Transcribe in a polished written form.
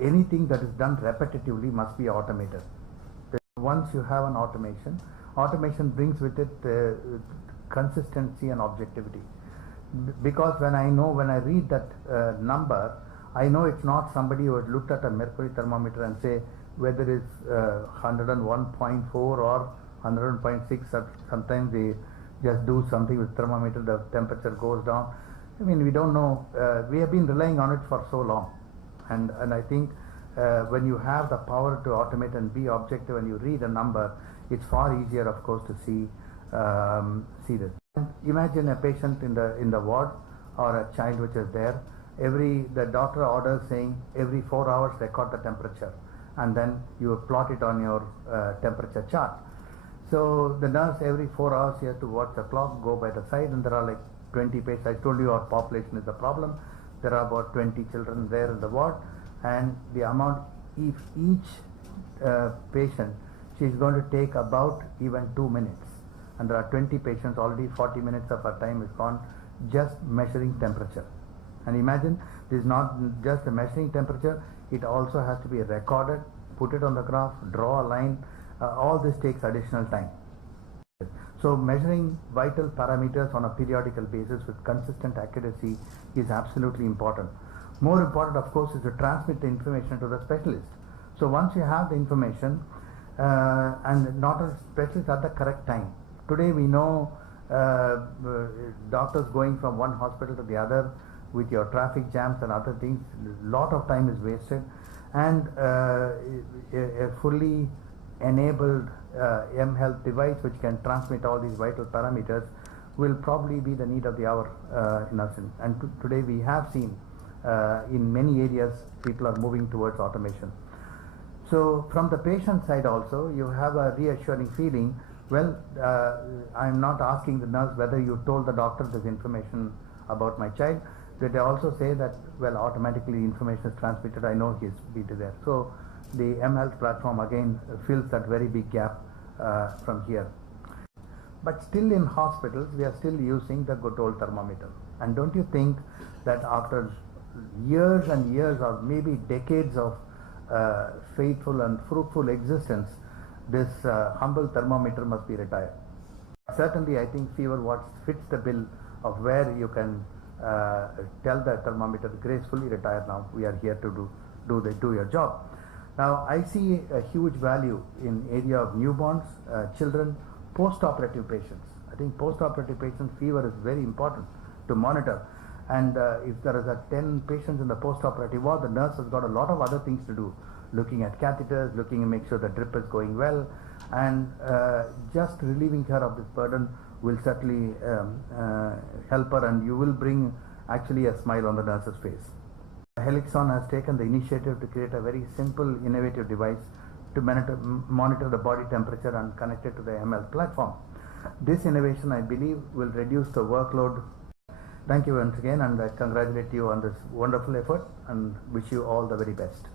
Anything that is done repetitively must be automated. Once you have an automation brings with it consistency and objectivity. Because when I read that number, I know it's not somebody who has looked at a mercury thermometer and say whether it's 101.4 or 100.6. Sometimes they just do something with thermometer, the temperature goes down. I mean, we don't know. We have been relying on it for so long, and I think when you have the power to automate and be objective and you read a number, it's far easier, of course, to see this. Imagine a patient in the ward or a child which is there. The doctor orders saying every 4 hours record the temperature, and then you plot it on your temperature chart. So the nurse every 4 hours he has to watch the clock, go by the side, and there are like 20 patients. I told you our population is the problem. There are about 20 children there in the ward, and the amount, if each patient, she is going to take about even 2 minutes, and there are 20 patients, already 40 minutes of her time is gone just measuring temperature. And imagine, this is not just a measuring temperature, it also has to be recorded, put it on the graph, draw a line. All this takes additional time. So measuring vital parameters on a periodical basis with consistent accuracy is absolutely important. More important, of course, is to transmit the information to the specialist. So once you have the information, and not a specialist at the correct time. Today we know doctors going from one hospital to the other with your traffic jams and other things, a lot of time is wasted, and a fully enabled mHealth device which can transmit all these vital parameters will probably be the need of the hour in nursing. And today we have seen in many areas people are moving towards automation. So from the patient side also, you have a reassuring feeling. Well, I'm not asking the nurse whether you told the doctor this information about my child. They also say that, well, automatically information is transmitted, I know he's beat there. So the mHealth platform again fills that very big gap from here. But still in hospitals, we are still using the good old thermometer. And don't you think that after years and years or maybe decades of faithful and fruitful existence, this humble thermometer must be retired? Certainly, I think fever watch fits the bill of where you can tell the thermometer gracefully retire now. We are here to do your job. Now, I see a huge value in area of newborns, children, post-operative patients. I think post-operative patients' fever is very important to monitor. And if there is 10 patients in the post-operative ward, the nurse has got a lot of other things to do, looking at catheters, looking to make sure the drip is going well, and just relieving her of this burden will certainly help her, and you will bring actually a smile on the nurse's face. Helixon has taken the initiative to create a very simple, innovative device to monitor the body temperature and connect it to the mHealth platform. This innovation, I believe, will reduce the workload. Thank you once again, and I congratulate you on this wonderful effort and wish you all the very best.